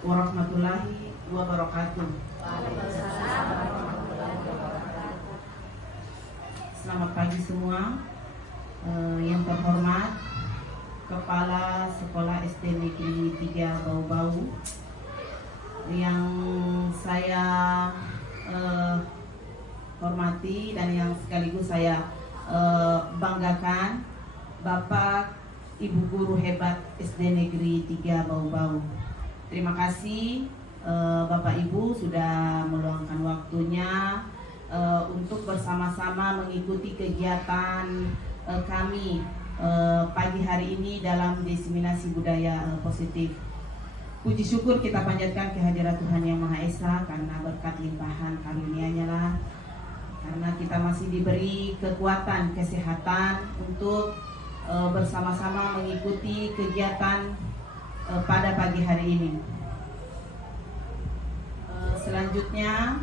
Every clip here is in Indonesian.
warahmatullahi wabarakatuh. Selamat pagi semua. Yang terhormat Kepala Sekolah SD Negeri 3 Bau-Bau, yang saya hormati dan yang sekaligus saya banggakan, Bapak Ibu Guru Hebat SD Negeri 3 Bau-Bau. Terima kasih Bapak Ibu sudah meluangkan waktunya untuk bersama-sama mengikuti kegiatan kami pagi hari ini dalam diseminasi budaya positif. Puji syukur kita panjatkan kehadirat Tuhan Yang Maha Esa karena berkat limpahan karunia-Nya lah, karena kita masih diberi kekuatan, kesehatan untuk bersama-sama mengikuti kegiatan pada pagi hari ini. Selanjutnya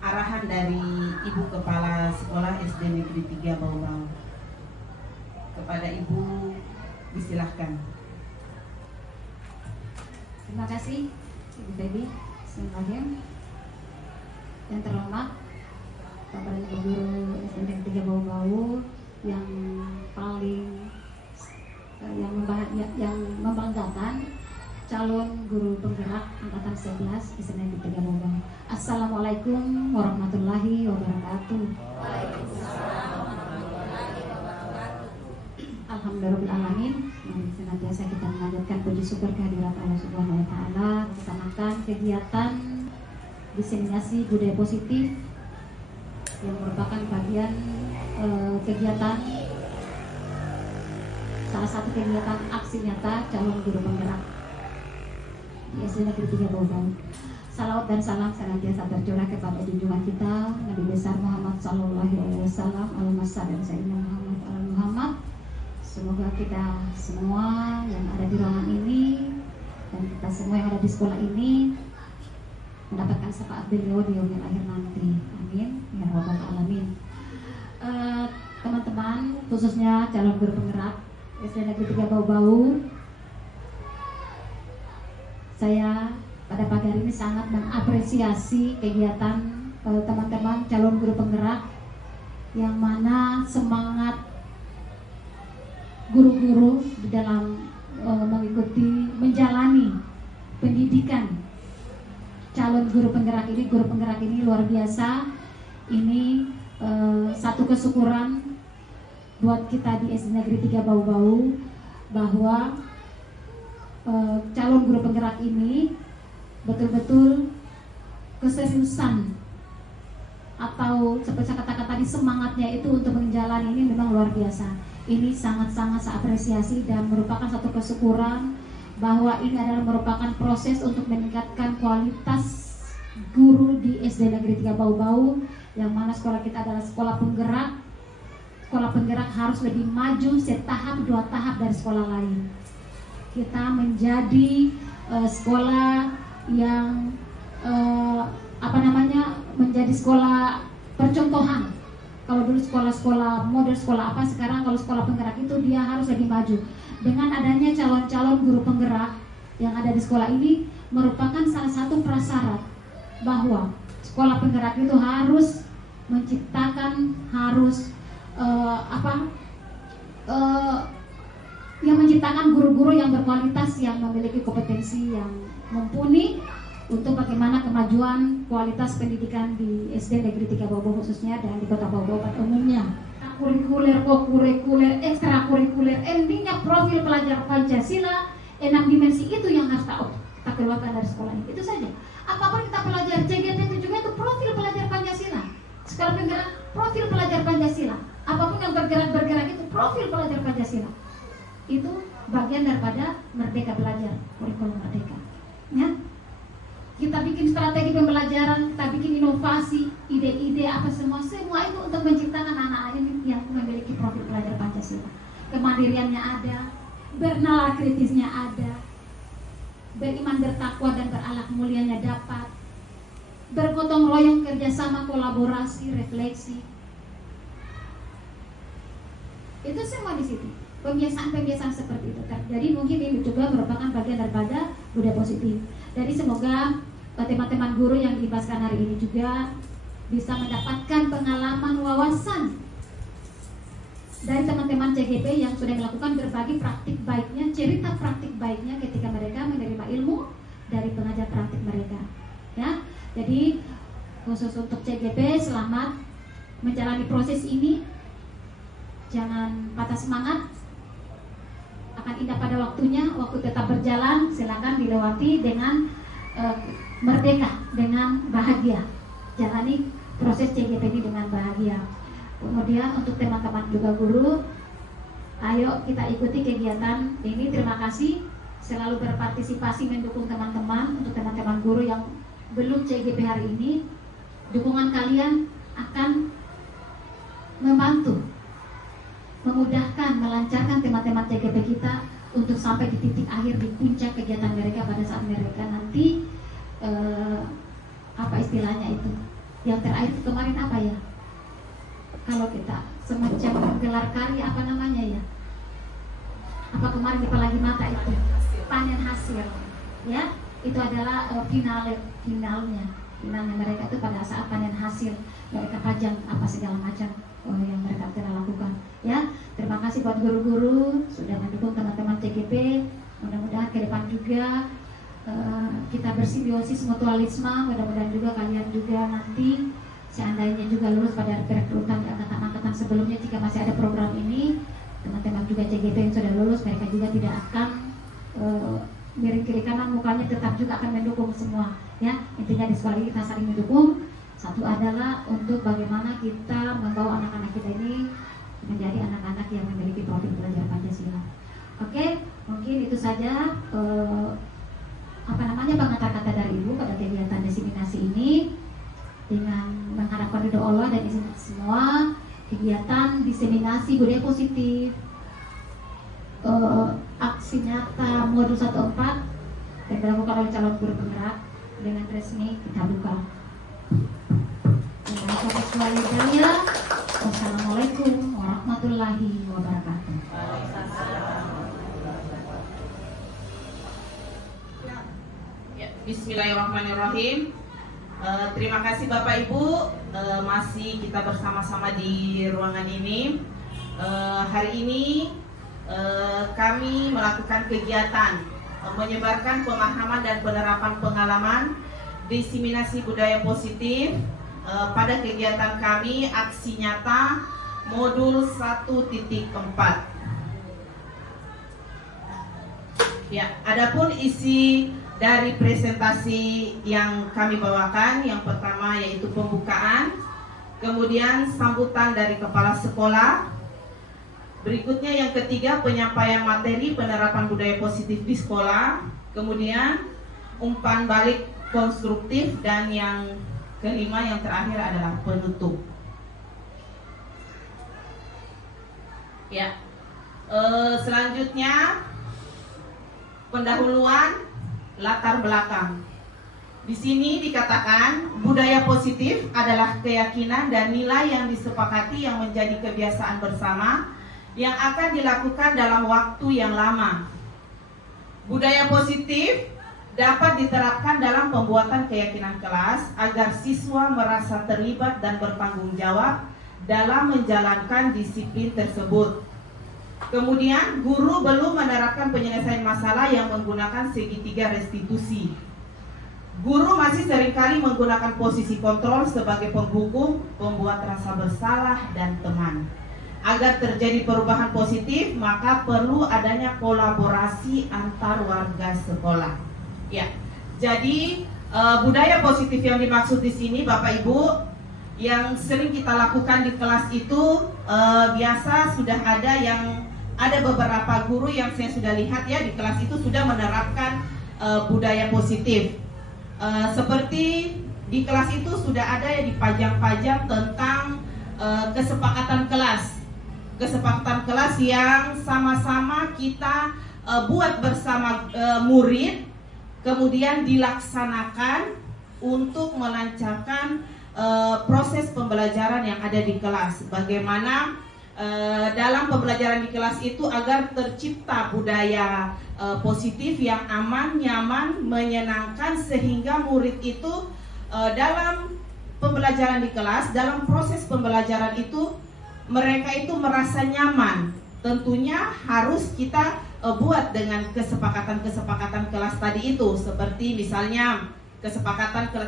arahan dari Ibu Kepala Sekolah SD Negeri 3 Bau-Bau. Kepada Ibu disilahkan. Terima kasih Ibu Baby Bismillahirrahmanirrahim. Yang terhormat Bapak Ibu Guru SD Negeri 3 Bau-Bau yang paling yang membanggakan, calon guru penggerak angkatan 11 SD Negeri 3 Bau-Bau. Assalamualaikum warahmatullahi wabarakatuh. Waalaikumsalam warahmatullahi wabarakatuh. Alhamdulillahirrahmanirrahim. Senantiasa kita mengajarkan puji syukur kehadirat Allah Subhanahu wa taala, melaksanakan kegiatan diseminasi budaya positif yang merupakan bagian kegiatan, salah satu kegiatan aksi nyata calon guru penggerak di SD Negeri 3 Bau-Bau. Salawat dan salam senantiasa tercurah kepada junjungan kita Nabi besar Muhammad sallallahu alaihi wasallam, Allahumma shalli ala sayyidina Muhammad ala Muhammad. Semoga kita semua yang ada di ruangan ini dan kita semua yang ada di sekolah ini mendapatkan syafaat beliau di yaumil akhir nanti. Amin ya rabbal alamin. Teman-teman, khususnya calon guru penggerak SD Negeri 3 Bau-Bau, saya pada pagi hari ini sangat mengapresiasi kegiatan teman-teman calon guru penggerak, yang mana semangat guru-guru di dalam mengikuti menjalani pendidikan calon guru penggerak ini. Guru penggerak ini luar biasa. Ini satu kesyukuran buat kita di SD Negeri 3 Bau-Bau bahwa calon guru penggerak ini betul-betul keseriusan atau seperti saya katakan tadi, semangatnya itu untuk menjalani ini memang luar biasa. Ini sangat-sangat saya apresiasi dan merupakan satu kesyukuran bahwa ini adalah merupakan proses untuk meningkatkan kualitas guru di SD Negeri 3 Bau-Bau, yang mana sekolah kita adalah sekolah penggerak. Sekolah penggerak harus lebih maju setahap dua tahap dari sekolah lain. Kita menjadi sekolah yang menjadi sekolah percontohan. Kalau dulu sekolah-sekolah model sekolah apa, sekarang kalau sekolah penggerak itu dia harus lebih maju. Dengan adanya calon-calon guru penggerak yang ada di sekolah ini merupakan salah satu prasyarat bahwa sekolah penggerak itu harus menciptakan, yang menciptakan guru-guru yang berkualitas, yang memiliki kompetensi yang mumpuni untuk bagaimana kemajuan kualitas pendidikan di SD Negeri 3 Bau-Bau khususnya dan di Kota Bau-Bau pada umumnya. Kurikuler, kokurikuler, ekstrakurikuler, endingnya profil pelajar Pancasila, 6 dimensi itu yang harus kita keluarkan dari sekolah ini. Itu saja. Apapun kita pelajari, CGP itu juga itu profil pelajar Pancasila. Sekolah penggerak, profil pelajar Pancasila. Apapun yang bergerak itu profil pelajar Pancasila. Itu bagian daripada Merdeka Belajar, kurikulum Merdeka. Ya. Kita bikin strategi pembelajaran, kita bikin inovasi, ide-ide apa semua itu untuk menciptakan anak-anak ini yang memiliki profil pelajar Pancasila. Kemandiriannya ada, bernalar kritisnya ada, beriman bertakwa dan berakhlak mulianya dapat, bergotong royong, kerjasama, kolaborasi, refleksi. Itu semua di situ. Pembiasaan-pembiasaan seperti itu. Jadi mungkin ini juga merupakan bagian daripada budaya positif. Jadi semoga teman-teman guru yang dibahaskan hari ini juga bisa mendapatkan pengalaman wawasan dari teman-teman CGP yang sudah melakukan berbagi praktik baiknya, cerita praktik baiknya ketika mereka menerima ilmu dari pengajar praktik mereka. Ya, jadi khusus untuk CGP, selamat menjalani proses ini. Jangan patah semangat. Akan indah pada waktunya. Waktu tetap berjalan, silakan dilewati dengan merdeka, dengan bahagia. Jalani proses CGP ini dengan bahagia. Kemudian untuk teman-teman juga guru, ayo kita ikuti kegiatan ini. Terima kasih selalu berpartisipasi mendukung teman-teman. Untuk teman-teman guru yang belum CGP hari ini, dukungan kalian akan membantu, memudahkan, melancarkan teman-teman CGP kita untuk sampai di titik akhir, di puncak kegiatan mereka pada saat mereka nanti apa istilahnya itu, yang terakhir kemarin apa ya, kalau kita semacam gelar karya, apa namanya ya, apa kemarin di Pelagi Mata itu, panen hasil, ya, itu adalah finalnya mereka itu pada saat panen hasil, mereka pajang apa segala macam yang mereka telah lakukan. Ya, terima kasih buat guru-guru sudah mendukung teman-teman CGP. Mudah-mudahan ke depan juga kita bersimbiosis mutualisme. Mudah-mudahan juga kalian juga nanti seandainya juga lulus pada perekrutan di angkatan-angkatan sebelumnya, jika masih ada program ini, teman-teman juga CGP yang sudah lulus, mereka juga tidak akan miring kiri kanan mukanya, tetap juga akan mendukung semua. Ya, intinya di sekolah kita saling mendukung. Satu adalah untuk bagaimana kita membawa anak-anak kita ini menjadi anak-anak yang memiliki profil belajar Pancasila. Oke, mungkin itu saja pengantar kata dari Ibu pada kegiatan diseminasi ini. Dengan mengharapkan ridho Allah dan izin semua, kegiatan diseminasi budaya positif aksi nyata modul 14 yang dilakukan oleh calon guru penggerak dengan resmi kita buka. Wassalamualaikum warahmatullahi wabarakatuh. Ya, bismillahirrahmanirrahim. Terima kasih Bapak Ibu, masih kita bersama-sama di ruangan ini. Hari ini kami melakukan kegiatan menyebarkan pemahaman dan penerapan pengalaman diseminasi budaya positif pada kegiatan kami aksi nyata modul 1.4. Ya, adapun isi dari presentasi yang kami bawakan, yang pertama yaitu pembukaan, kemudian sambutan dari kepala sekolah, berikutnya yang ketiga penyampaian materi penerapan budaya positif di sekolah, kemudian umpan balik konstruktif, dan yang kelima yang terakhir adalah penutup. Ya, selanjutnya pendahuluan latar belakang. Di sini dikatakan budaya positif adalah keyakinan dan nilai yang disepakati yang menjadi kebiasaan bersama yang akan dilakukan dalam waktu yang lama. Budaya positif dapat diterapkan dalam pembuatan keyakinan kelas agar siswa merasa terlibat dan bertanggung jawab dalam menjalankan disiplin tersebut. Kemudian, guru belum menerapkan penyelesaian masalah yang menggunakan segitiga restitusi. Guru masih seringkali menggunakan posisi kontrol sebagai penghukum, pembuat rasa bersalah, dan teman. Agar terjadi perubahan positif, maka perlu adanya kolaborasi antar warga sekolah. Ya, jadi budaya positif yang dimaksud di sini, Bapak Ibu, yang sering kita lakukan di kelas itu biasa sudah ada beberapa guru yang saya sudah lihat ya di kelas itu sudah menerapkan budaya positif. Seperti di kelas itu sudah ada ya dipajang-pajang tentang kesepakatan kelas yang sama-sama kita buat bersama murid, kemudian dilaksanakan untuk melancarkan proses pembelajaran yang ada di kelas. Bagaimana dalam pembelajaran di kelas itu agar tercipta budaya positif yang aman, nyaman, menyenangkan, sehingga murid itu dalam pembelajaran di kelas, dalam proses pembelajaran itu mereka itu merasa nyaman. Tentunya harus kita buat dengan kesepakatan-kesepakatan kelas tadi itu, seperti misalnya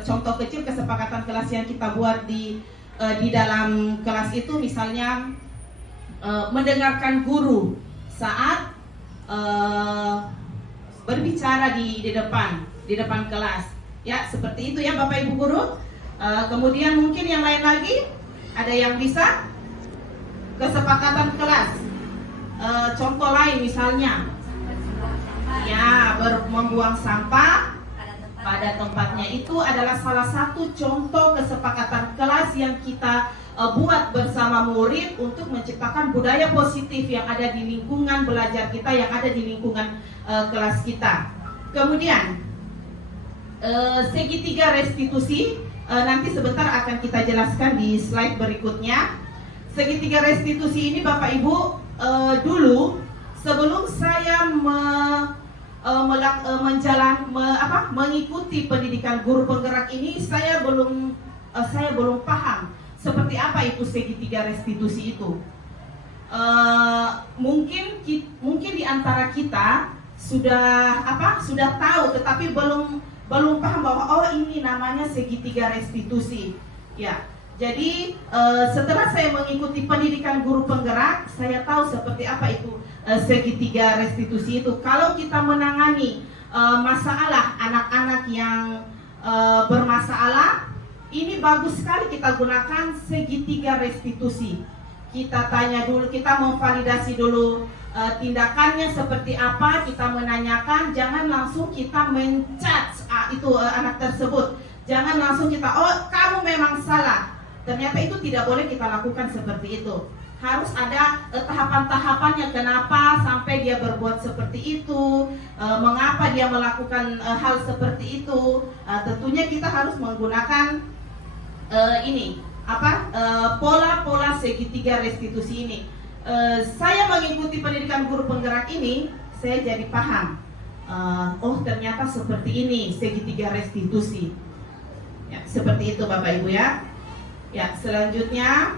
contoh kecil kesepakatan kelas yang kita buat di dalam kelas itu, misalnya mendengarkan guru saat berbicara di depan kelas, ya, seperti itu ya Bapak Ibu guru. Kemudian mungkin yang lain lagi, ada yang bisa kesepakatan kelas. Contoh lain misalnya, ya, membuang sampah pada tempatnya, itu adalah salah satu contoh kesepakatan kelas yang kita buat bersama murid untuk menciptakan budaya positif yang ada di lingkungan belajar kita, yang ada di lingkungan kelas kita. Kemudian segitiga restitusi nanti sebentar akan kita jelaskan di slide berikutnya. Segitiga restitusi ini Bapak Ibu, dulu sebelum saya mengikuti pendidikan guru penggerak ini, saya belum paham seperti apa itu segitiga restitusi itu. Mungkin di antara kita sudah tahu, tetapi belum paham bahwa oh ini namanya segitiga restitusi. Ya, jadi setelah saya mengikuti pendidikan guru penggerak, saya tahu seperti apa itu segitiga restitusi itu. Kalau kita menangani masalah anak-anak yang bermasalah, ini bagus sekali kita gunakan segitiga restitusi. Kita tanya dulu, kita memvalidasi dulu tindakannya seperti apa, kita menanyakan, jangan langsung kita menjudge anak tersebut. Jangan langsung kita, oh kamu memang salah. Ternyata itu tidak boleh kita lakukan seperti itu. Harus ada tahapan-tahapannya, kenapa sampai dia berbuat seperti itu, mengapa dia melakukan hal seperti itu. Tentunya kita harus menggunakan pola-pola segitiga restitusi ini. Saya mengikuti pendidikan guru penggerak ini, saya jadi paham. Oh ternyata seperti ini segitiga restitusi. Ya, seperti itu Bapak Ibu ya. Ya, selanjutnya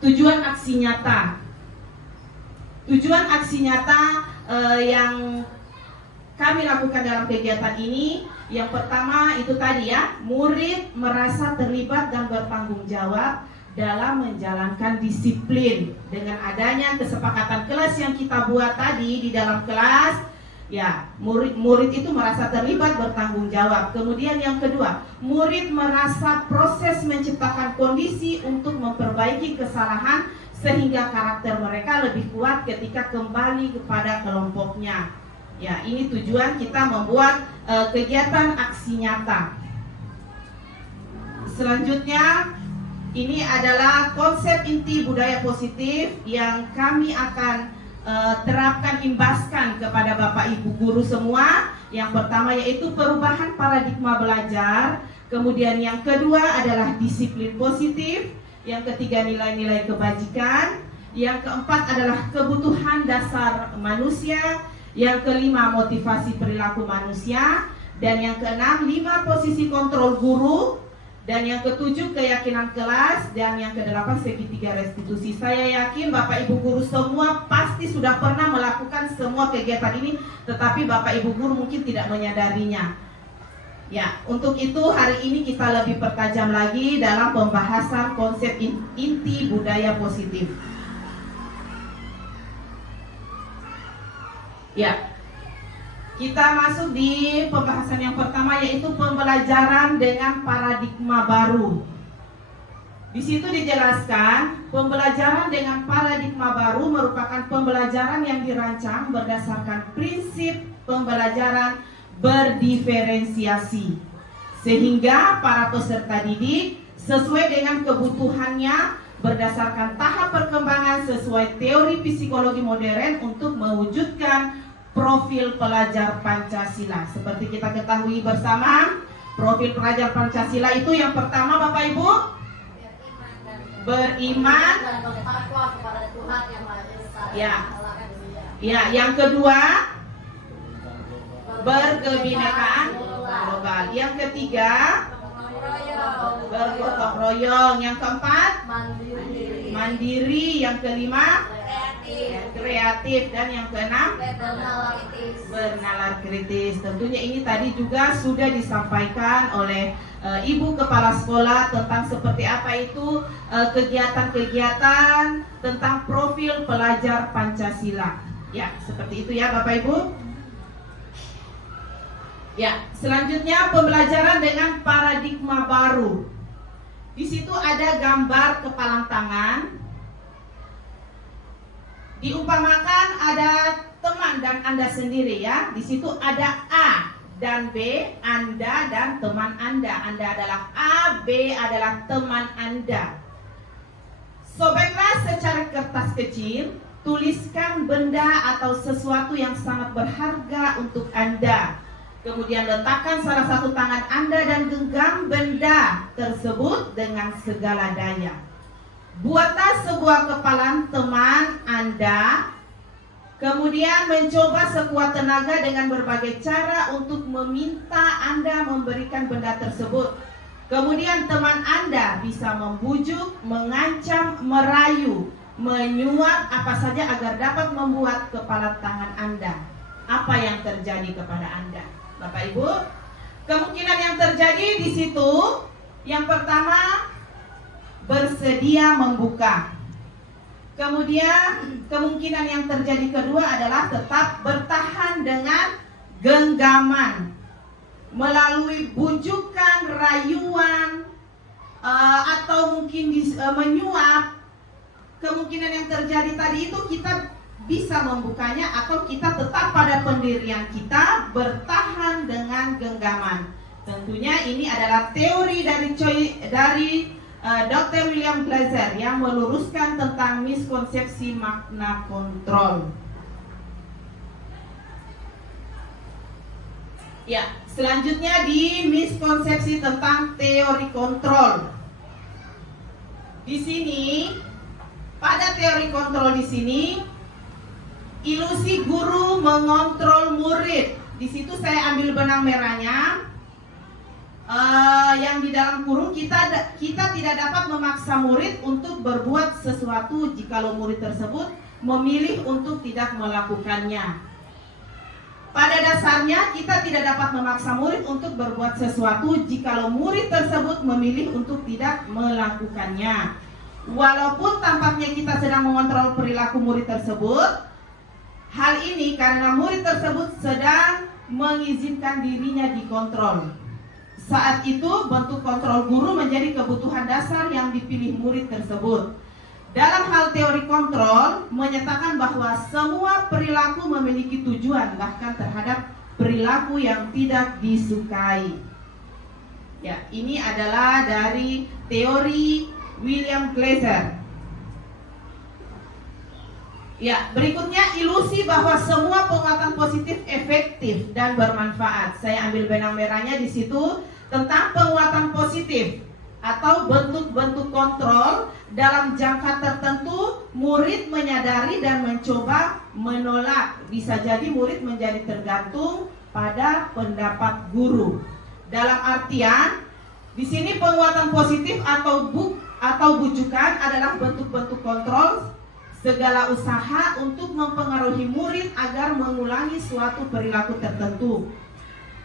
tujuan aksi nyata. Tujuan aksi nyata yang kami lakukan dalam kegiatan ini, yang pertama itu tadi ya, murid merasa terlibat dan bertanggung jawab dalam menjalankan disiplin. Dengan adanya kesepakatan kelas yang kita buat tadi di dalam kelas, ya, murid itu merasa terlibat, bertanggung jawab. Kemudian yang kedua, murid merasa proses menciptakan kondisi untuk memperbaiki kesalahan sehingga karakter mereka lebih kuat ketika kembali kepada kelompoknya. Ya, ini tujuan kita membuat kegiatan aksi nyata. Selanjutnya, ini adalah konsep inti budaya positif yang kami akan terapkan, imbaskan kepada Bapak Ibu guru semua. Yang pertama yaitu perubahan paradigma belajar. Kemudian yang kedua adalah disiplin positif. Yang ketiga nilai-nilai kebajikan. Yang keempat adalah kebutuhan dasar manusia. Yang kelima motivasi perilaku manusia. Dan yang keenam 5 posisi kontrol guru. Dan yang ketujuh keyakinan kelas. Dan yang kedelapan segitiga restitusi. Saya yakin Bapak Ibu guru semua pasti sudah pernah melakukan semua kegiatan ini, tetapi Bapak Ibu guru mungkin tidak menyadarinya. Ya, untuk itu hari ini kita lebih pertajam lagi dalam pembahasan konsep inti budaya positif. Ya, kita masuk di pembahasan yang pertama yaitu pembelajaran dengan paradigma baru. Di situ dijelaskan pembelajaran dengan paradigma baru merupakan pembelajaran yang dirancang berdasarkan prinsip pembelajaran berdiferensiasi, sehingga para peserta didik sesuai dengan kebutuhannya berdasarkan tahap perkembangan sesuai teori psikologi modern untuk mewujudkan profil pelajar Pancasila. Seperti kita ketahui bersama, profil pelajar Pancasila itu yang pertama Bapak Ibu, beriman. dan bertakwa kepada Tuhan yang Maha Esa. Ya. Ya, yang kedua berkebinekaan global. Yang ketiga bergotong royong. Yang keempat mandiri. Yang kelima kreatif. Dan yang keenam bernalar kritis. Tentunya ini tadi juga sudah disampaikan oleh Ibu Kepala Sekolah tentang seperti apa itu kegiatan-kegiatan tentang profil pelajar Pancasila. Ya, seperti itu ya Bapak Ibu. Ya, selanjutnya pembelajaran dengan paradigma baru. Di situ ada gambar kepalang tangan. Diumpamakan ada teman dan Anda sendiri ya. Di situ ada A dan B, Anda dan teman Anda. Anda adalah A, B adalah teman Anda. Sobeklah secara kertas kecil, tuliskan benda atau sesuatu yang sangat berharga untuk Anda. Kemudian letakkan salah satu tangan Anda dan genggam benda tersebut dengan segala daya. Buatlah sebuah kepalan teman Anda. Kemudian mencoba sekuat tenaga dengan berbagai cara untuk meminta Anda memberikan benda tersebut. Kemudian teman Anda bisa membujuk, mengancam, merayu, menyuap apa saja agar dapat membuat kepala tangan Anda. Apa yang terjadi kepada Anda? Bapak Ibu, kemungkinan yang terjadi di situ, yang pertama bersedia membuka. Kemudian kemungkinan yang terjadi kedua adalah tetap bertahan dengan genggaman melalui bujukan, rayuan, atau mungkin menyuap. Kemungkinan yang terjadi tadi itu kita bisa membukanya atau kita tetap pada pendirian kita, bertahan dengan genggaman. Tentunya ini adalah teori dari Dr. William Glaser yang meluruskan tentang miskonsepsi makna kontrol. Ya, selanjutnya di miskonsepsi tentang teori kontrol. Di sini, pada teori kontrol di sini, ilusi guru mengontrol murid. Di situ saya ambil benang merahnya. Yang di dalam kurung kita tidak dapat memaksa murid untuk berbuat sesuatu jikalau murid tersebut memilih untuk tidak melakukannya. Pada dasarnya kita tidak dapat memaksa murid untuk berbuat sesuatu jikalau murid tersebut memilih untuk tidak melakukannya. Walaupun tampaknya kita sedang mengontrol perilaku murid tersebut, hal ini karena murid tersebut sedang mengizinkan dirinya dikontrol. Saat itu bentuk kontrol guru menjadi kebutuhan dasar yang dipilih murid tersebut. Dalam hal teori kontrol menyatakan bahwa semua perilaku memiliki tujuan, bahkan terhadap perilaku yang tidak disukai. Ya, ini adalah dari teori William Glaser. Ya, berikutnya ilusi bahwa semua penguatan positif efektif dan bermanfaat. Saya ambil benang merahnya di situ tentang penguatan positif atau bentuk-bentuk kontrol dalam jangka tertentu. Murid menyadari dan mencoba menolak. Bisa jadi murid menjadi tergantung pada pendapat guru. Dalam artian, di sini penguatan positif atau bujukan adalah bentuk-bentuk kontrol segala usaha untuk mempengaruhi murid agar mengulangi suatu perilaku tertentu.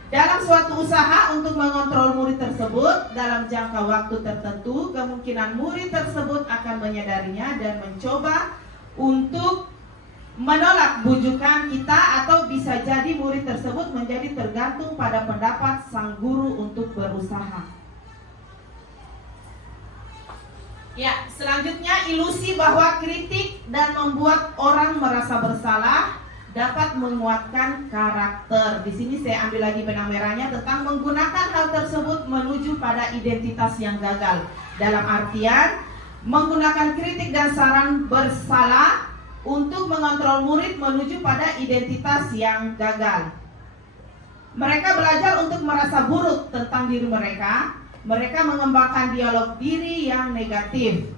Dalam suatu usaha untuk mengontrol murid tersebut dalam jangka waktu tertentu, kemungkinan murid tersebut akan menyadarinya dan mencoba untuk menolak bujukan kita, atau bisa jadi murid tersebut menjadi tergantung pada pendapat sang guru untuk berusaha. Ya, selanjutnya ilusi bahwa kritik dan membuat orang merasa bersalah dapat menguatkan karakter. Di sini saya ambil lagi benang merahnya tentang menggunakan hal tersebut menuju pada identitas yang gagal. Dalam artian, menggunakan kritik dan saran bersalah untuk mengontrol murid menuju pada identitas yang gagal. Mereka belajar untuk merasa buruk tentang diri mereka. Mereka mengembangkan dialog diri yang negatif.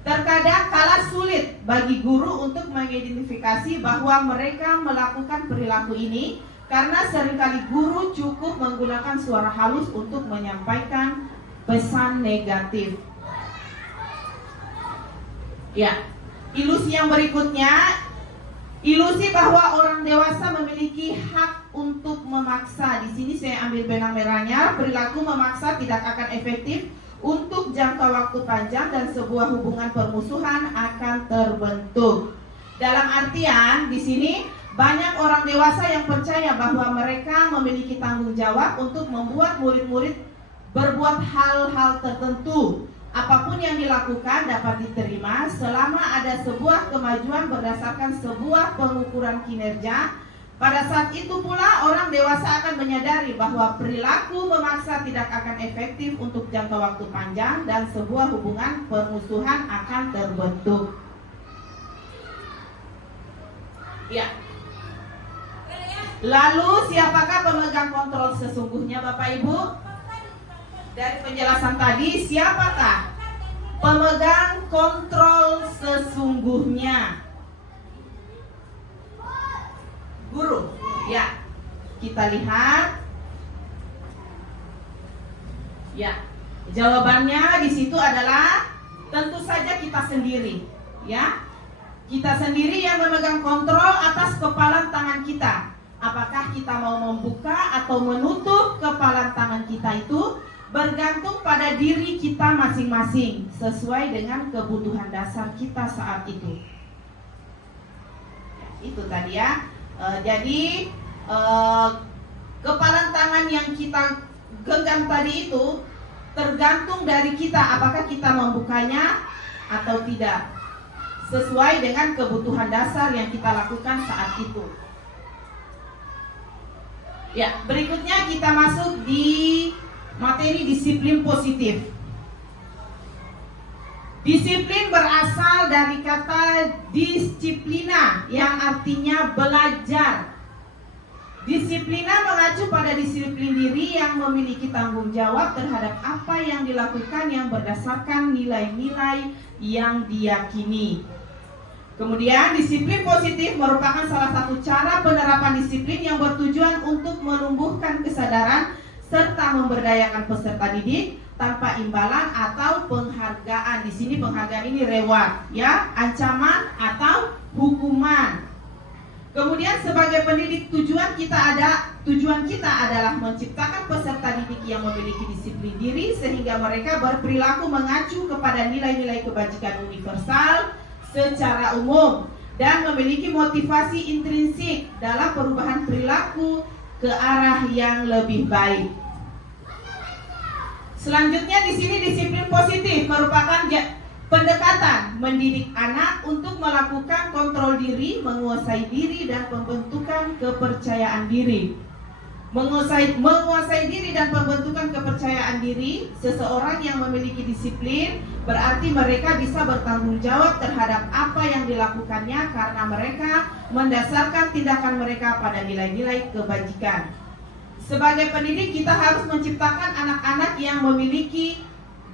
Terkadang kala sulit bagi guru untuk mengidentifikasi bahwa mereka melakukan perilaku ini karena seringkali guru cukup menggunakan suara halus untuk menyampaikan pesan negatif. Ya, ilusi yang berikutnya, ilusi bahwa orang dewasa memiliki hak untuk memaksa. Di sini saya ambil benang merahnya, perilaku memaksa tidak akan efektif untuk jangka waktu panjang dan sebuah hubungan permusuhan akan terbentuk. Dalam artian di sini banyak orang dewasa yang percaya bahwa mereka memiliki tanggung jawab untuk membuat murid-murid berbuat hal-hal tertentu. Apapun yang dilakukan dapat diterima selama ada sebuah kemajuan berdasarkan sebuah pengukuran kinerja. Pada saat itu pula orang dewasa akan menyadari bahwa perilaku memaksa tidak akan efektif untuk jangka waktu panjang dan sebuah hubungan permusuhan akan terbentuk. Ya. Lalu siapakah pemegang kontrol sesungguhnya, Bapak Ibu? Dari penjelasan tadi, siapakah pemegang kontrol sesungguhnya? Guru. Ya. Kita lihat. Ya. Jawabannya di situ adalah tentu saja kita sendiri, ya. Kita sendiri yang memegang kontrol atas kepalan tangan kita. Apakah kita mau membuka atau menutup kepalan tangan kita itu bergantung pada diri kita masing-masing sesuai dengan kebutuhan dasar kita saat itu. Ya, itu tadi ya. Jadi kepalan tangan yang kita genggam tadi itu tergantung dari kita, apakah kita membukanya atau tidak, sesuai dengan kebutuhan dasar yang kita lakukan saat itu. Ya, berikutnya kita masuk di materi disiplin positif. Disiplin berasal dari kata disiplina yang artinya belajar. Disiplina mengacu pada disiplin diri yang memiliki tanggung jawab terhadap apa yang dilakukan yang berdasarkan nilai-nilai yang diyakini. Kemudian disiplin positif merupakan salah satu cara penerapan disiplin yang bertujuan untuk menumbuhkan kesadaran serta memberdayakan peserta didik tanpa imbalan atau penghargaan. Di sini penghargaan ini reward, ya, ancaman atau hukuman. Kemudian sebagai pendidik tujuan kita adalah menciptakan peserta didik yang memiliki disiplin diri sehingga mereka berperilaku mengacu kepada nilai-nilai kebajikan universal secara umum dan memiliki motivasi intrinsik dalam perubahan perilaku ke arah yang lebih baik. Selanjutnya di sini disiplin positif merupakan pendekatan mendidik anak untuk melakukan kontrol diri, menguasai diri dan pembentukan kepercayaan diri. Menguasai diri dan pembentukan kepercayaan diri, seseorang yang memiliki disiplin berarti mereka bisa bertanggung jawab terhadap apa yang dilakukannya karena mereka mendasarkan tindakan mereka pada nilai-nilai kebajikan. Sebagai pendidik kita harus menciptakan anak-anak yang memiliki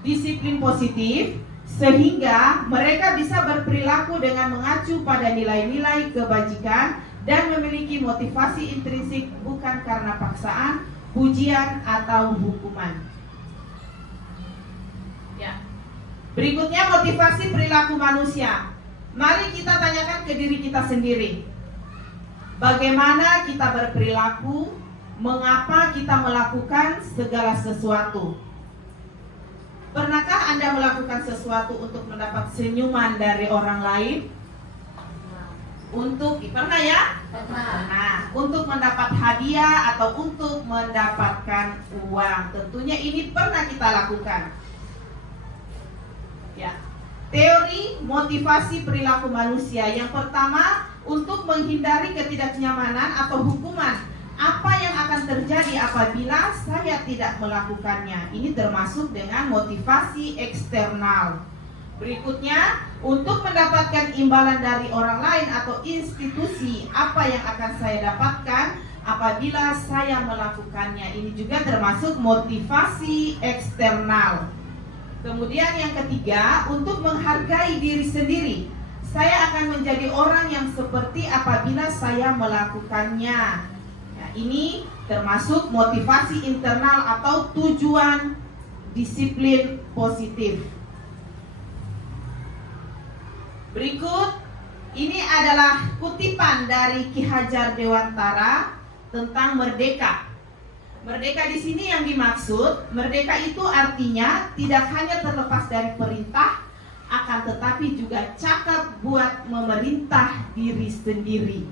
disiplin positif sehingga mereka bisa berperilaku dengan mengacu pada nilai-nilai kebajikan dan memiliki motivasi intrinsik bukan karena paksaan, pujian atau hukuman. Ya. Berikutnya motivasi perilaku manusia. Mari kita tanyakan ke diri kita sendiri. Bagaimana kita berperilaku? Mengapa kita melakukan segala sesuatu? Pernahkah Anda melakukan sesuatu untuk mendapat senyuman dari orang lain? Pernah ya? Nah, untuk mendapat hadiah atau untuk mendapatkan uang. Tentunya ini pernah kita lakukan. Ya. Teori motivasi perilaku manusia. Yang pertama, untuk menghindari ketidaknyamanan atau hukuman. Apa yang akan terjadi apabila saya tidak melakukannya? Ini termasuk dengan motivasi eksternal. Berikutnya, untuk mendapatkan imbalan dari orang lain atau institusi, apa yang akan saya dapatkan apabila saya melakukannya? Ini juga termasuk motivasi eksternal. Kemudian yang ketiga, untuk menghargai diri sendiri. Saya akan menjadi orang yang seperti apabila saya melakukannya. Nah, ini termasuk motivasi internal atau tujuan disiplin positif. Berikut, ini adalah kutipan dari Ki Hajar Dewantara tentang merdeka. Merdeka di sini yang dimaksud, merdeka itu artinya tidak hanya terlepas dari perintah, akan tetapi juga cakap buat memerintah diri sendiri.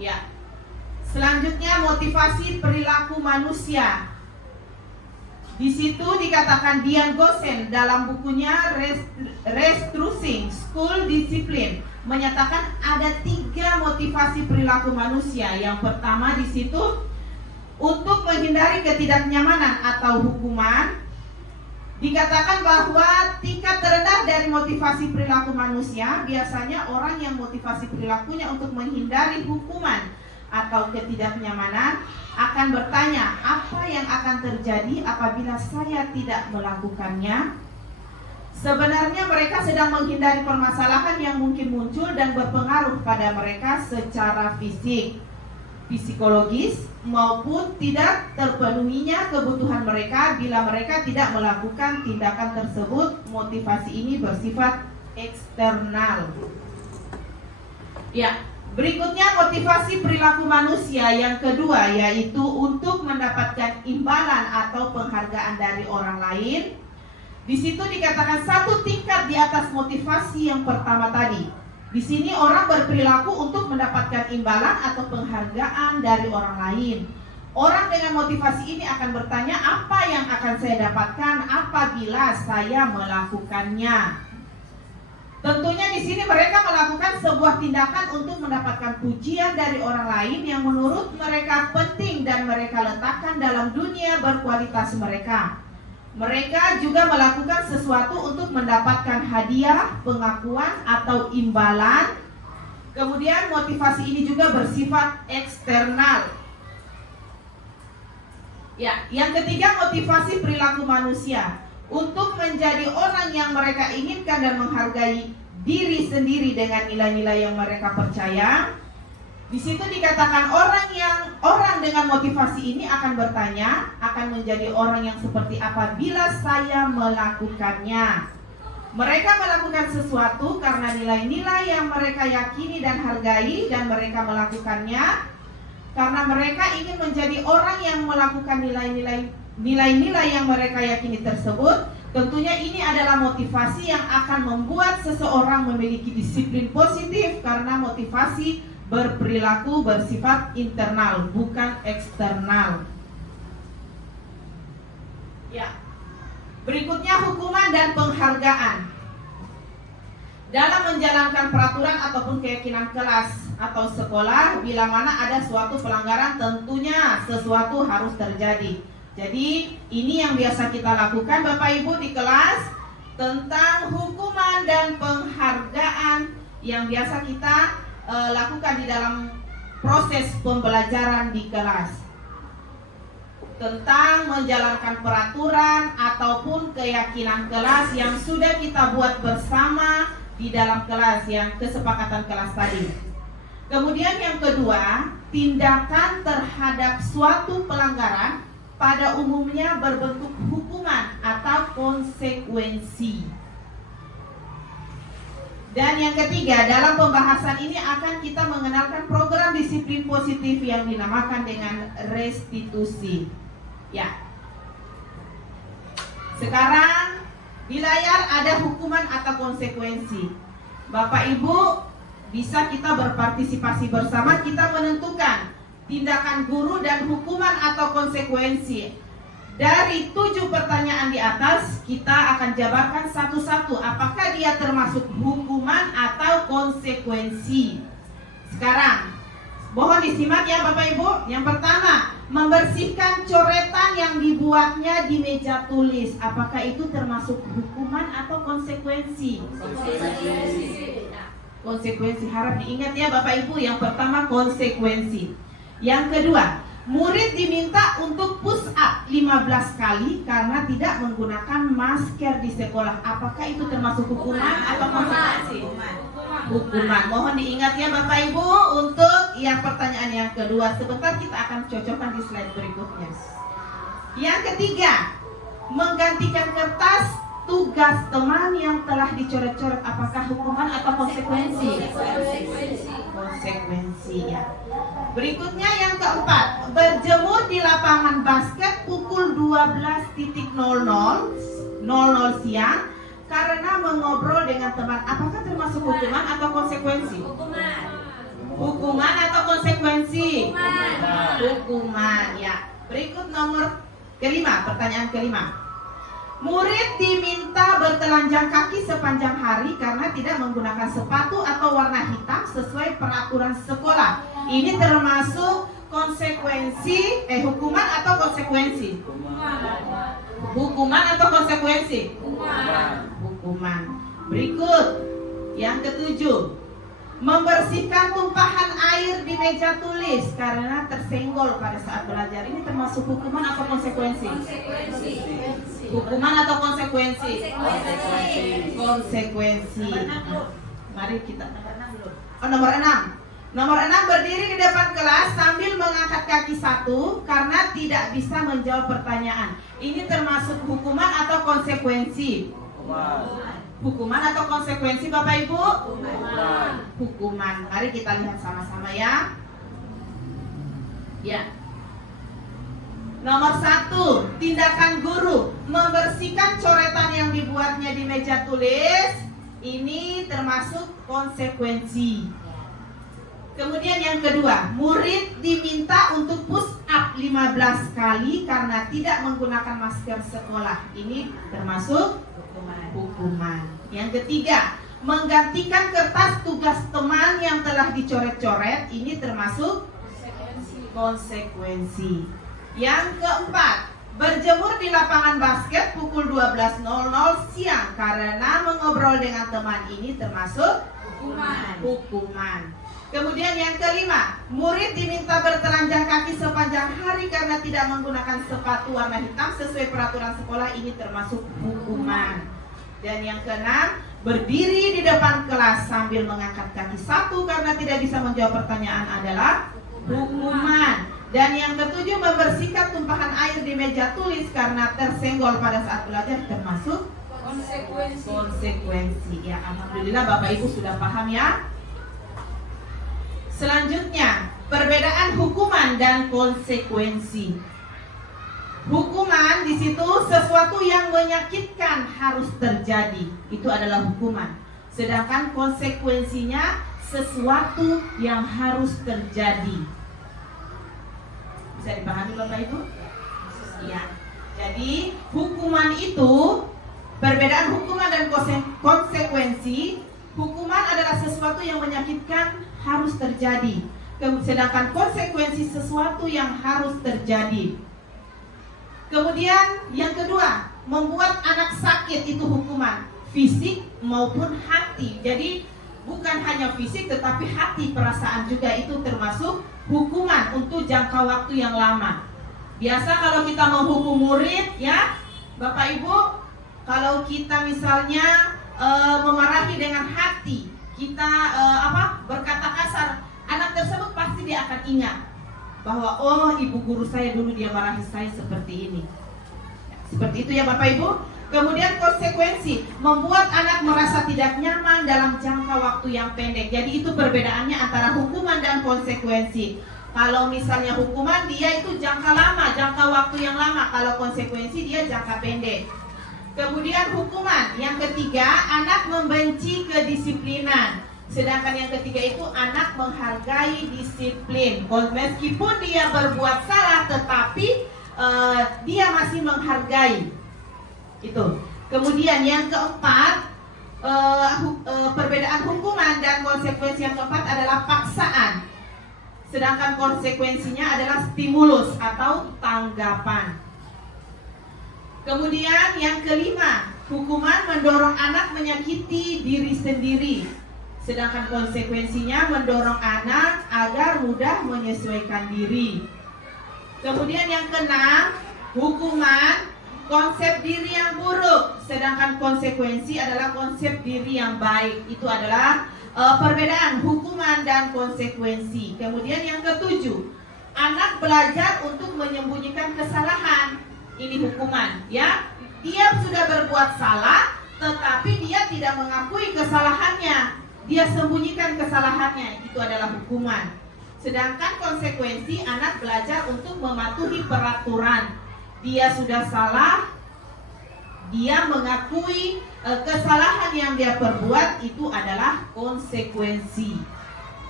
Ya. Selanjutnya motivasi perilaku manusia. Di situ dikatakan Dian Gosen dalam bukunya Restructuring School Discipline menyatakan ada 3 motivasi perilaku manusia. Yang pertama di situ untuk menghindari ketidaknyamanan atau hukuman. Dikatakan bahwa tingkat terendah dari motivasi perilaku manusia biasanya orang yang motivasi perilakunya untuk menghindari hukuman atau ketidaknyamanan akan bertanya, apa yang akan terjadi apabila saya tidak melakukannya? Sebenarnya mereka sedang menghindari permasalahan yang mungkin muncul dan berpengaruh pada mereka secara fisik, psikologis, maupun tidak terpenuhinya kebutuhan mereka bila mereka tidak melakukan tindakan tersebut. Motivasi ini bersifat eksternal. Ya, berikutnya motivasi perilaku manusia yang kedua, yaitu untuk mendapatkan imbalan atau penghargaan dari orang lain. Di situ dikatakan satu tingkat di atas motivasi yang pertama tadi. Di sini orang berperilaku untuk mendapatkan imbalan atau penghargaan dari orang lain. Orang dengan motivasi ini akan bertanya, apa yang akan saya dapatkan apabila saya melakukannya? Tentunya di sini mereka melakukan sebuah tindakan untuk mendapatkan pujian dari orang lain yang menurut mereka penting dan mereka letakkan dalam dunia berkualitas mereka. Mereka juga melakukan sesuatu untuk mendapatkan hadiah, pengakuan, atau imbalan. Kemudian motivasi ini juga bersifat eksternal. Ya, yang ketiga motivasi perilaku manusia untuk menjadi orang yang mereka inginkan dan menghargai diri sendiri dengan nilai-nilai yang mereka percaya. Di situ dikatakan orang dengan motivasi ini akan bertanya, akan menjadi orang yang seperti apabila saya melakukannya. Mereka melakukan sesuatu karena nilai-nilai yang mereka yakini dan hargai, dan mereka melakukannya karena mereka ingin menjadi orang yang melakukan nilai-nilai yang mereka yakini tersebut. Tentunya ini adalah motivasi yang akan membuat seseorang memiliki disiplin positif, karena motivasi berperilaku bersifat internal, bukan eksternal. Ya. Berikutnya hukuman dan penghargaan. Dalam menjalankan peraturan ataupun keyakinan kelas atau sekolah, bila mana ada suatu pelanggaran, tentunya sesuatu harus terjadi. Jadi ini yang biasa kita lakukan Bapak Ibu di kelas, tentang hukuman dan penghargaan yang biasa kita lakukan di dalam proses pembelajaran di kelas, tentang menjalankan peraturan ataupun keyakinan kelas yang sudah kita buat bersama di dalam kelas, yang kesepakatan kelas tadi. Kemudian yang kedua, tindakan terhadap suatu pelanggaran pada umumnya berbentuk hukuman atau konsekuensi. Dan yang ketiga, dalam pembahasan ini akan kita mengenalkan program disiplin positif yang dinamakan dengan restitusi. Ya. Sekarang di layar ada hukuman atau konsekuensi. Bapak Ibu, bisa kita berpartisipasi bersama, kita menentukan tindakan guru dan hukuman atau konsekuensi. Dari 7 pertanyaan di atas, kita akan jabarkan satu-satu apakah dia termasuk hukuman atau konsekuensi. Sekarang, mohon disimak ya Bapak Ibu. Yang pertama, membersihkan coretan yang dibuatnya di meja tulis. Apakah itu termasuk hukuman atau konsekuensi? Konsekuensi, harap diingat ya Bapak Ibu. Yang pertama, konsekuensi. Yang kedua, murid diminta untuk push up 15 kali karena tidak menggunakan masker di sekolah. Apakah itu termasuk hukuman atau konsekuensi? Hukuman. Mohon diingat ya Bapak Ibu untuk yang pertanyaan yang kedua. Sebentar kita akan cocokkan di slide berikutnya. Yang ketiga, menggantikan kertas tugas teman yang telah dicoret-coret. Apakah hukuman atau konsekuensi? Konsekuensi ya. Berikutnya yang keempat, berjemur di lapangan basket pukul 12.00 siang karena mengobrol dengan teman. Apakah termasuk hukuman atau konsekuensi? Hukuman atau konsekuensi? Hukuman ya. Berikut nomor kelima, pertanyaan kelima. Murid diminta bertelanjang kaki sepanjang hari karena tidak menggunakan sepatu atau warna hitam sesuai peraturan sekolah. Ini termasuk konsekuensi, hukuman atau konsekuensi? Hukuman atau konsekuensi? Hukuman. Berikut yang ketujuh, membersihkan tumpahan air di meja tulis karena tersenggol pada saat belajar. Ini termasuk hukuman atau konsekuensi? Hukuman atau konsekuensi? Konsekuensi. Mari kita nomor 6. Nomor 6, berdiri di depan kelas sambil mengangkat kaki satu karena tidak bisa menjawab pertanyaan. Ini termasuk hukuman atau konsekuensi? Hukuman atau konsekuensi Bapak Ibu? Hukuman. Mari kita lihat sama-sama ya. Ya. Nomor 1, tindakan guru membersihkan coretan yang dibuatnya di meja tulis. Ini termasuk konsekuensi. Kemudian yang kedua, murid diminta untuk push up 15 kali karena tidak menggunakan masker sekolah. Ini termasuk hukuman. Yang ketiga, menggantikan kertas tugas teman yang telah dicoret-coret. Ini termasuk konsekuensi. Yang keempat, berjemur di lapangan basket pukul 12.00 siang karena mengobrol dengan teman. Ini termasuk hukuman. Kemudian yang kelima, murid diminta bertelanjang kaki sepanjang hari karena tidak menggunakan sepatu warna hitam sesuai peraturan sekolah. Ini termasuk hukuman. Dan yang keenam, berdiri di depan kelas sambil mengangkat kaki satu karena tidak bisa menjawab pertanyaan adalah hukuman. Dan yang ketujuh, membersihkan tumpahan air di meja tulis karena tersenggol pada saat belajar termasuk konsekuensi. Ya, alhamdulillah Bapak Ibu sudah paham ya. Selanjutnya, perbedaan hukuman dan konsekuensi. Hukuman di situ sesuatu yang menyakitkan harus terjadi. Itu adalah hukuman. Sedangkan konsekuensinya sesuatu yang harus terjadi. Bisa dipahami Bapak Ibu? Iya. Jadi, hukuman itu, perbedaan hukuman dan konsekuensi. Hukuman adalah sesuatu yang menyakitkan harus terjadi. Sedangkan konsekuensi sesuatu yang harus terjadi. Kemudian yang kedua, membuat anak sakit itu hukuman, fisik maupun hati. Jadi bukan hanya fisik tetapi hati, perasaan juga itu termasuk hukuman untuk jangka waktu yang lama. Biasa kalau kita menghukum murid ya, Bapak Ibu, kalau kita misalnya memarahi dengan hati, kita berkata kasar, anak tersebut pasti dia akan ingat bahwa oh ibu guru saya dulu dia marahi saya seperti ini. Seperti itu ya Bapak Ibu. Kemudian konsekuensi, membuat anak merasa tidak nyaman dalam jangka waktu yang pendek. Jadi itu perbedaannya antara hukuman dan konsekuensi. Kalau misalnya hukuman dia itu jangka lama, jangka waktu yang lama. Kalau konsekuensi dia jangka pendek. Kemudian hukuman, yang ketiga, anak membenci kedisiplinan. Sedangkan yang ketiga itu anak menghargai disiplin. Meskipun dia berbuat salah, tetapi dia masih menghargai. Itu. Kemudian yang keempat, perbedaan hukuman dan konsekuensi yang keempat adalah paksaan. Sedangkan konsekuensinya adalah stimulus atau tanggapan. Kemudian yang kelima, hukuman mendorong anak menyakiti diri sendiri. Sedangkan konsekuensinya mendorong anak agar mudah menyesuaikan diri. Kemudian yang keenam, hukuman konsep diri yang buruk, sedangkan konsekuensi adalah konsep diri yang baik. Itu adalah perbedaan hukuman dan konsekuensi. Kemudian yang ketujuh, anak belajar untuk menyembunyikan kesalahan. Ini hukuman, ya. Dia sudah berbuat salah, tetapi dia tidak mengakui kesalahannya. Dia sembunyikan kesalahannya. Itu adalah hukuman. Sedangkan konsekuensi, anak belajar untuk mematuhi peraturan. Dia sudah salah, dia mengakui kesalahan yang dia perbuat, itu adalah konsekuensi.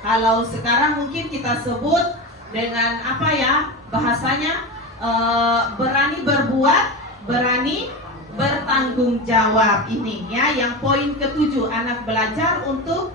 Kalau sekarang mungkin kita sebut dengan apa ya bahasanya, berani berbuat, berani bertanggung jawab. Ini ya yang poin ketujuh, anak belajar untuk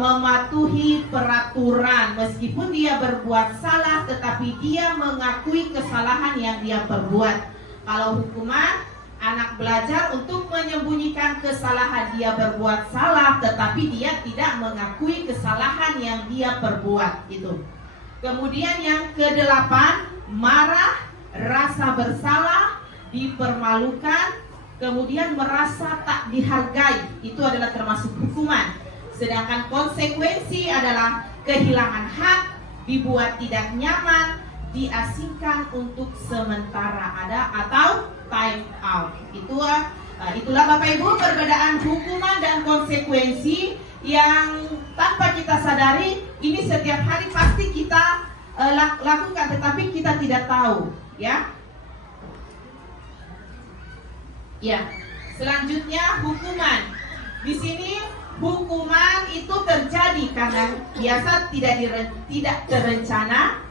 mematuhi peraturan. Meskipun dia berbuat salah, tetapi dia mengakui kesalahan yang dia perbuat. Kalau hukuman, anak belajar untuk menyembunyikan kesalahan. Dia berbuat salah, tetapi dia tidak mengakui kesalahan yang dia perbuat. Itu. Kemudian yang kedelapan, marah, rasa bersalah, dipermalukan, kemudian merasa tak dihargai. Itu adalah termasuk hukuman. Sedangkan konsekuensi adalah kehilangan hak, dibuat tidak nyaman, diasingkan untuk sementara, ada atau time out. Itulah Bapak Ibu perbedaan hukuman dan konsekuensi yang tanpa kita sadari ini setiap hari pasti kita lakukan, tetapi kita tidak tahu, ya. Ya. Selanjutnya hukuman. Di sini hukuman itu terjadi karena biasa tidak terencana,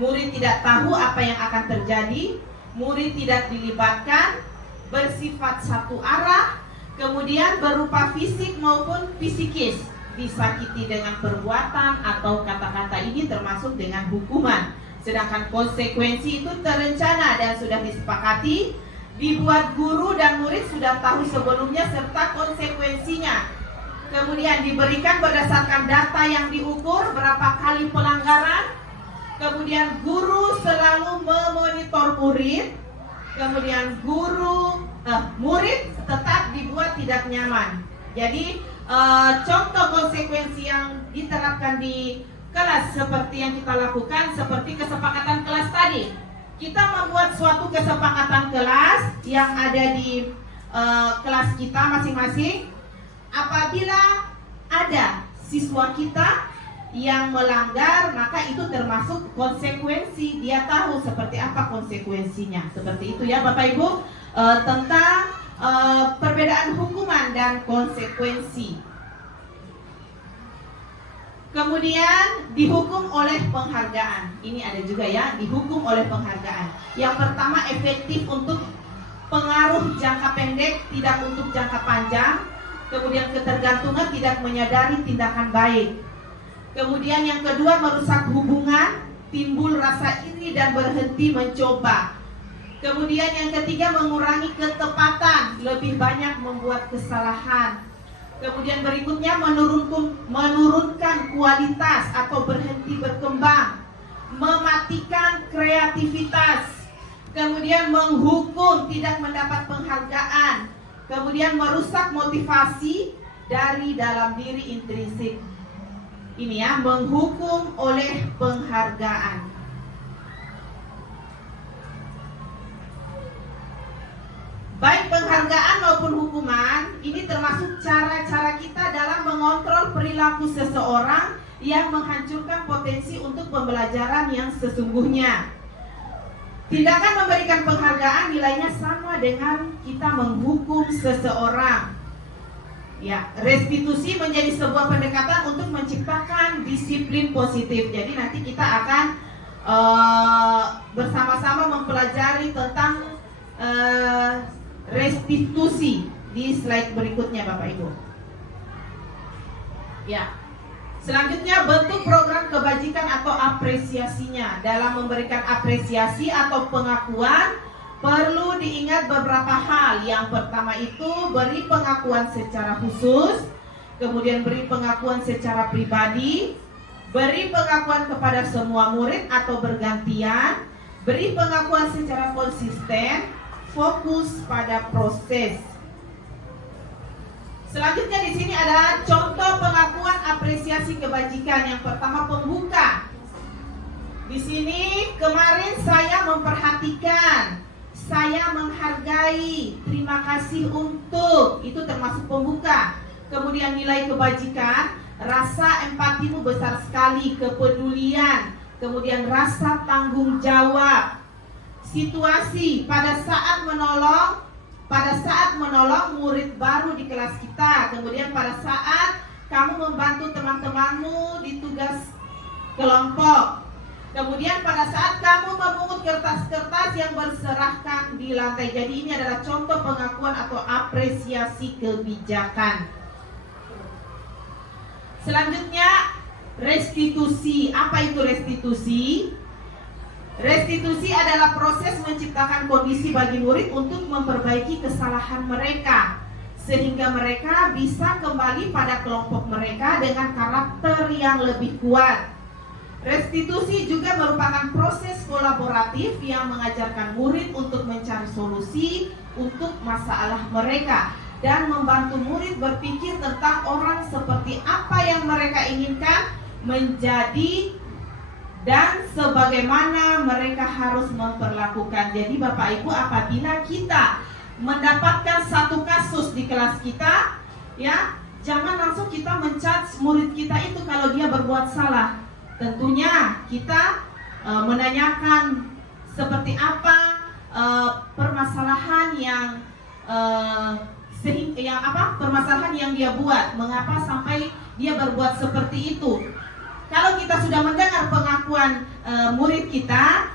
murid tidak tahu apa yang akan terjadi, murid tidak dilibatkan, bersifat satu arah, kemudian berupa fisik maupun psikis, disakiti dengan perbuatan atau kata-kata. Ini termasuk dengan hukuman. Sedangkan konsekuensi itu terencana dan sudah disepakati, dibuat guru dan murid sudah tahu sebelumnya serta konsekuensinya. Kemudian diberikan berdasarkan data yang diukur, berapa kali pelanggaran. Kemudian guru selalu memonitor murid. Kemudian murid tetap dibuat tidak nyaman. Jadi contoh konsekuensi yang diterapkan di kelas seperti yang kita lakukan, seperti kesepakatan kelas tadi. Kita membuat suatu kesepakatan kelas yang ada di kelas kita masing-masing. Apabila ada siswa kita yang melanggar, maka itu termasuk konsekuensi. Dia tahu seperti apa konsekuensinya. Seperti itu ya Bapak Ibu, tentang perbedaan hukuman dan konsekuensi. Kemudian dihukum oleh penghargaan. Ini ada juga ya, dihukum oleh penghargaan. Yang pertama, efektif untuk pengaruh jangka pendek, tidak untuk jangka panjang. Kemudian ketergantungan, tidak menyadari tindakan baik. Kemudian yang kedua, merusak hubungan, timbul rasa iri dan berhenti mencoba. Kemudian yang ketiga, mengurangi ketepatan, lebih banyak membuat kesalahan. Kemudian berikutnya, menurunkan kualitas atau berhenti berkembang, mematikan kreativitas. Kemudian menghukum, tidak mendapat penghargaan. Kemudian merusak motivasi dari dalam diri intrinsik. Ini ya, menghukum oleh penghargaan. Baik penghargaan maupun hukuman, ini termasuk cara-cara kita dalam mengontrol perilaku seseorang yang menghancurkan potensi untuk pembelajaran yang sesungguhnya. Tindakan memberikan penghargaan nilainya sama dengan kita menghukum seseorang. Ya, restitusi menjadi sebuah pendekatan untuk menciptakan disiplin positif. Jadi nanti kita akan bersama-sama mempelajari tentang restitusi di slide berikutnya Bapak Ibu. Ya. Selanjutnya, bentuk program kebajikan atau apresiasinya. Dalam memberikan apresiasi atau pengakuan, perlu diingat beberapa hal. Yang pertama itu, beri pengakuan secara khusus, kemudian beri pengakuan secara pribadi, beri pengakuan kepada semua murid atau bergantian, Beri pengakuan secara konsisten, fokus pada proses. Selanjutnya di sini ada contoh pengakuan apresiasi kebajikan. Yang pertama, pembuka. Di sini kemarin saya memperhatikan, saya menghargai, terima kasih untuk, itu termasuk pembuka. Kemudian nilai kebajikan, rasa empatimu besar sekali, kepedulian, kemudian rasa tanggung jawab. Situasi pada saat menolong murid baru di kelas kita, kemudian pada saat kamu membantu teman-temanmu di tugas kelompok, kemudian pada saat kamu memungut kertas-kertas yang berserakan di lantai. Jadi ini adalah contoh pengakuan atau apresiasi kebijakan. Selanjutnya, restitusi. Apa itu restitusi? Restitusi adalah proses menciptakan kondisi bagi murid untuk memperbaiki kesalahan mereka, sehingga mereka bisa kembali pada kelompok mereka dengan karakter yang lebih kuat. Restitusi juga merupakan proses kolaboratif yang mengajarkan murid untuk mencari solusi untuk masalah mereka dan membantu murid berpikir tentang orang seperti apa yang mereka inginkan menjadi dan sebagaimana mereka harus memperlakukan. Jadi Bapak Ibu, apabila kita mendapatkan satu kasus di kelas kita, ya, jangan langsung kita menjudge murid kita itu kalau dia berbuat salah. Tentunya kita menanyakan seperti apa permasalahan permasalahan yang dia buat, mengapa sampai dia berbuat seperti itu. Kalau kita sudah mendengar pengakuan murid kita,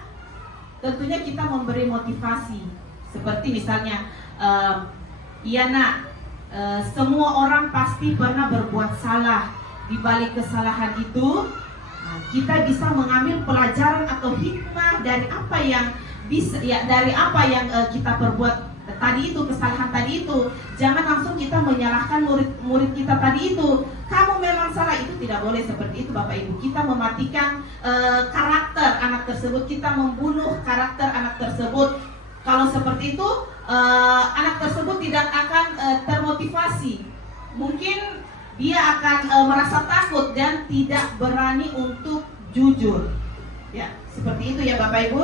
tentunya kita memberi motivasi. Seperti misalnya, iya nak, semua orang pasti pernah berbuat salah. Di balik kesalahan itu, kita bisa mengambil pelajaran atau hikmah dari apa yang kita perbuat tadi itu, kesalahan tadi itu. Jangan langsung kita menyalahkan murid kita tadi itu. Kamu memang salah, itu tidak boleh seperti itu Bapak Ibu. Kita mematikan karakter anak tersebut, kita membunuh karakter anak tersebut. Kalau seperti itu, anak tersebut tidak akan termotivasi. Mungkin dia akan merasa takut dan tidak berani untuk jujur. Ya, seperti itu ya Bapak Ibu.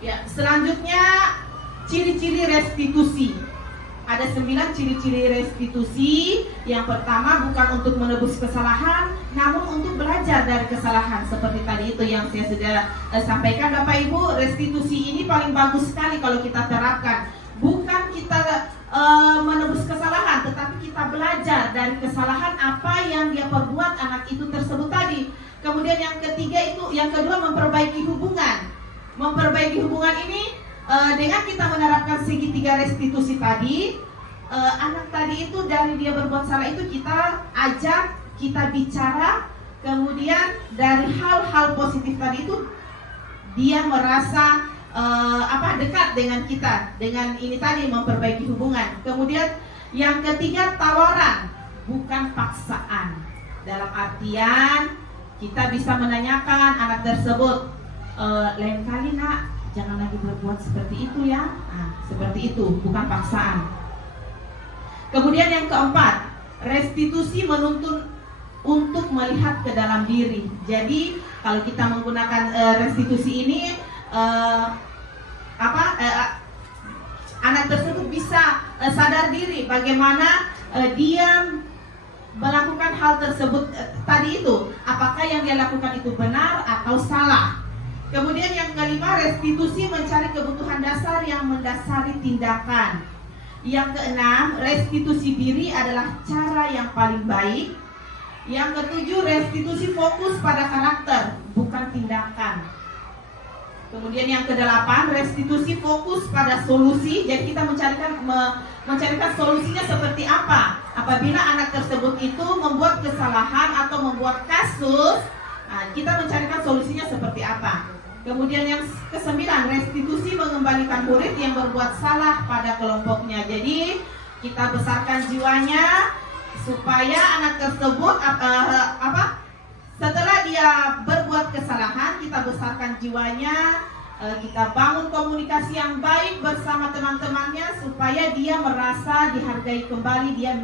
Ya, selanjutnya ciri-ciri restitusi. Ada 9 ciri-ciri restitusi. Yang pertama, bukan untuk menebus kesalahan, namun untuk belajar dari kesalahan. Seperti tadi itu yang saya sudah sampaikan Bapak Ibu. Restitusi ini paling bagus sekali kalau kita terapkan. Bukan kita menebus kesalahan, tetapi kita belajar dari kesalahan apa yang dia perbuat anak itu tersebut tadi. Kemudian yang kedua, memperbaiki hubungan. Memperbaiki hubungan ini dengan kita menerapkan segitiga restitusi tadi, anak tadi itu dari dia berbuat salah itu kita ajak, kita bicara, kemudian dari hal-hal positif tadi itu dia merasa dekat dengan kita, dengan ini tadi memperbaiki hubungan. Kemudian yang ketiga, tawaran, bukan paksaan. Dalam artian kita bisa menanyakan anak tersebut, lain kali nak, jangan lagi berbuat seperti itu ya. Nah, seperti itu, bukan paksaan. Kemudian yang keempat, restitusi menuntun untuk melihat ke dalam diri. Jadi kalau kita menggunakan restitusi ini, anak tersebut bisa sadar diri bagaimana dia melakukan hal tersebut tadi itu. Apakah yang dia lakukan itu benar atau salah? Kemudian yang kelima, restitusi mencari kebutuhan dasar yang mendasari tindakan. Yang keenam, restitusi diri adalah cara yang paling baik. Yang ketujuh, restitusi fokus pada karakter, bukan tindakan. Kemudian yang kedelapan, restitusi fokus pada solusi. Jadi kita mencarikan solusinya seperti apa. Apabila anak tersebut itu membuat kesalahan atau membuat kasus, kita mencarikan solusinya seperti apa. Kemudian yang kesembilan, restitusi mengembalikan murid yang berbuat salah pada kelompoknya. Jadi kita besarkan jiwanya supaya anak tersebut setelah dia berbuat kesalahan, kita besarkan jiwanya, kita bangun komunikasi yang baik bersama teman-temannya supaya dia merasa dihargai kembali, dia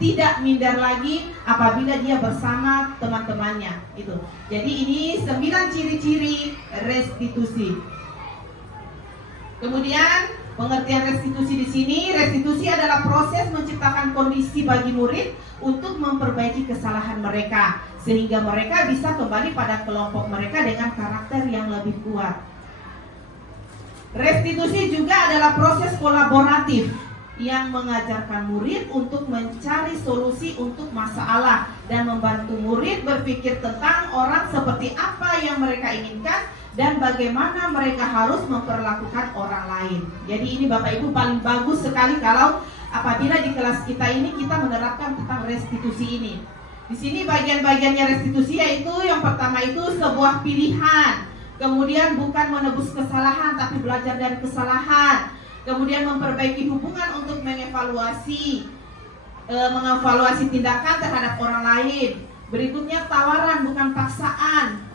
tidak minder lagi apabila dia bersama teman-temannya. Itu. Jadi ini 9 ciri-ciri restitusi. Kemudian pengertian restitusi di sini, restitusi adalah proses menciptakan kondisi bagi murid untuk memperbaiki kesalahan mereka sehingga mereka bisa kembali pada kelompok mereka dengan karakter yang lebih kuat. Restitusi juga adalah proses kolaboratif yang mengajarkan murid untuk mencari solusi untuk masalah dan membantu murid berpikir tentang orang seperti apa yang mereka inginkan dan bagaimana mereka harus memperlakukan orang lain. Jadi ini Bapak Ibu paling bagus sekali kalau apabila di kelas kita ini kita menerapkan tentang restitusi ini. Di sini bagian-bagiannya restitusi yaitu yang pertama itu sebuah pilihan. Kemudian bukan menebus kesalahan tapi belajar dari kesalahan. Kemudian memperbaiki hubungan untuk mengevaluasi tindakan terhadap orang lain. Berikutnya tawaran bukan paksaan.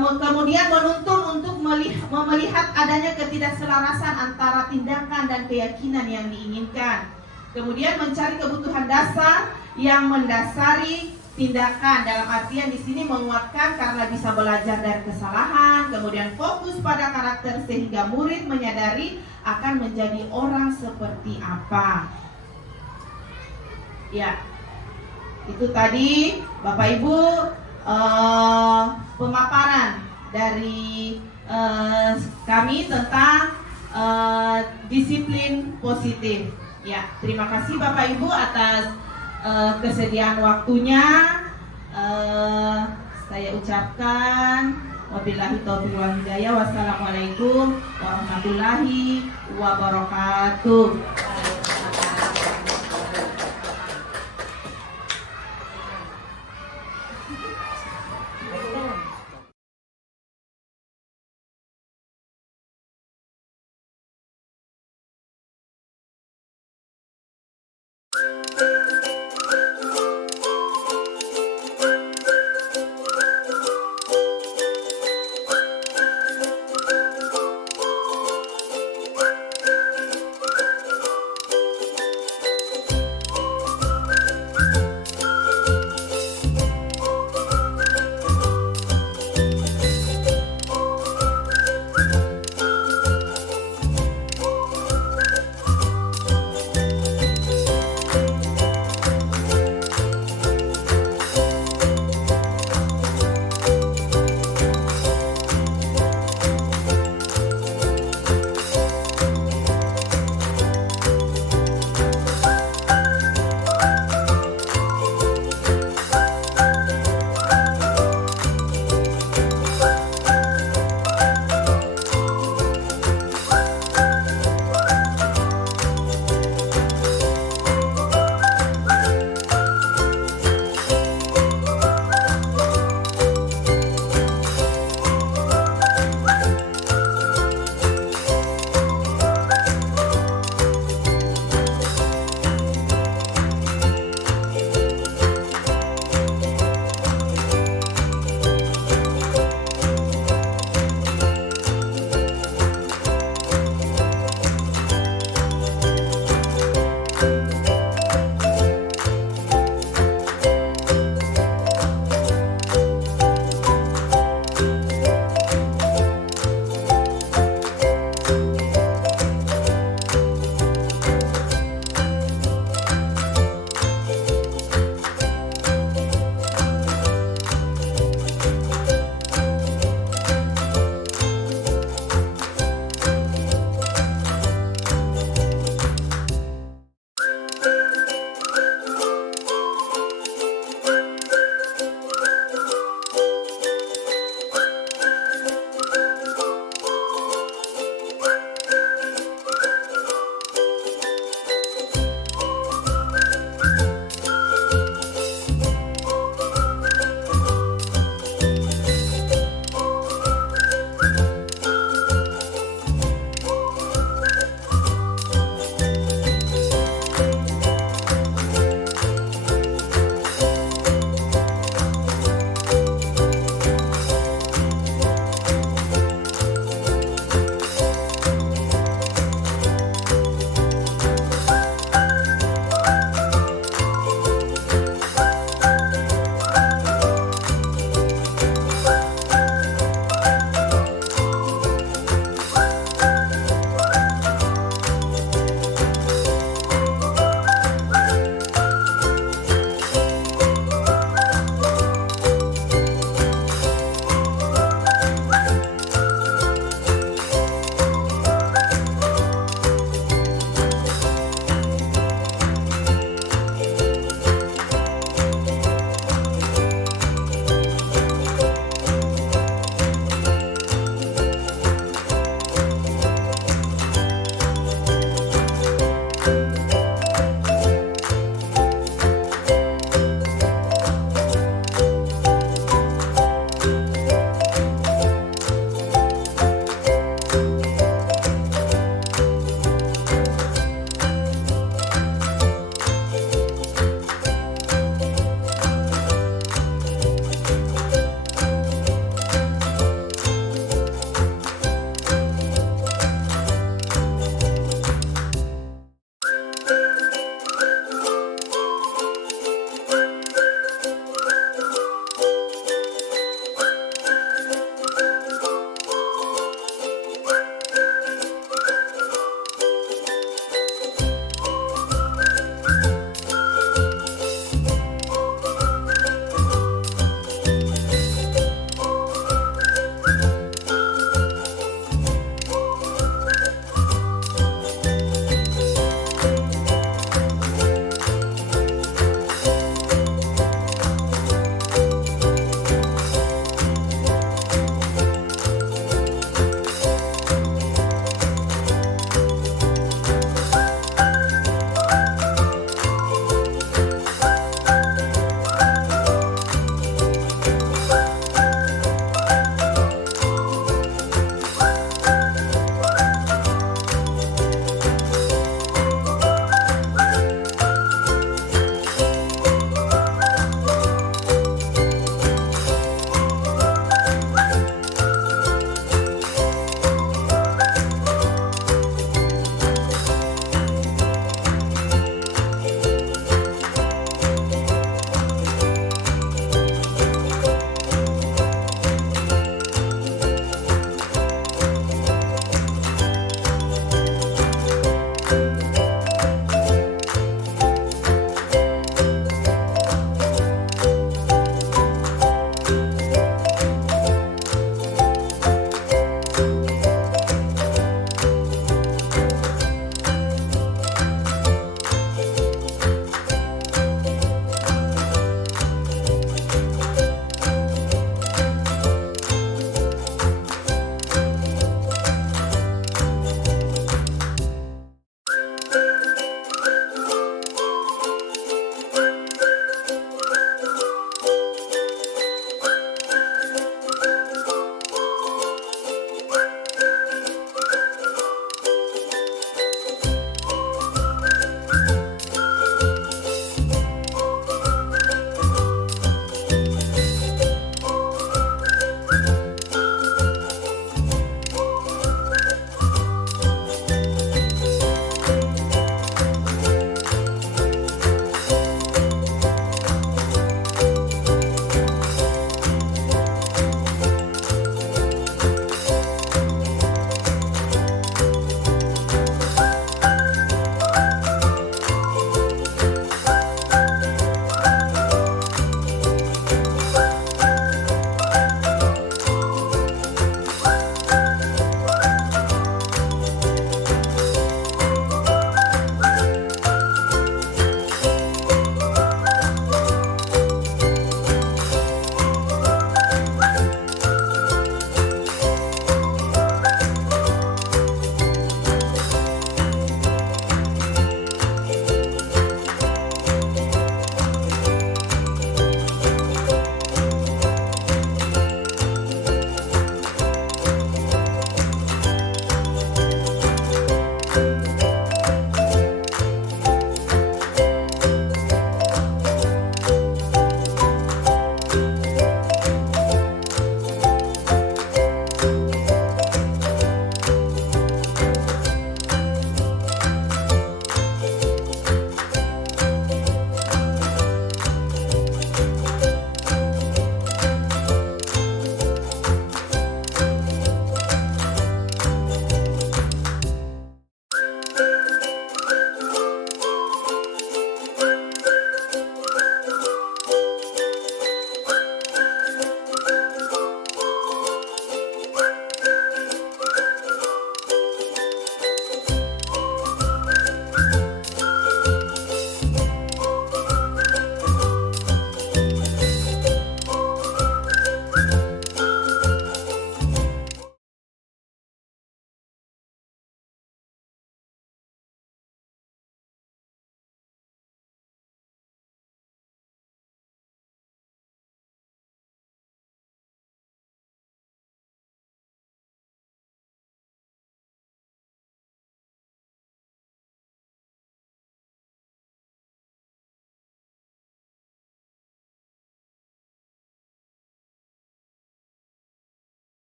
Kemudian menuntun untuk melihat adanya ketidakselarasan antara tindakan dan keyakinan yang diinginkan. Kemudian mencari kebutuhan dasar yang mendasari tindakan, dalam artian di sini menguatkan karena bisa belajar dari kesalahan, kemudian fokus pada karakter sehingga murid menyadari akan menjadi orang seperti apa. Ya, itu tadi Bapak Ibu pemaparan dari kami tentang disiplin positif. Ya, terima kasih Bapak Ibu atas kesediaan waktunya. Saya ucapkan wabillahi taufiq wal hidayah. Wassalamualaikum warahmatullahi wabarakatuh.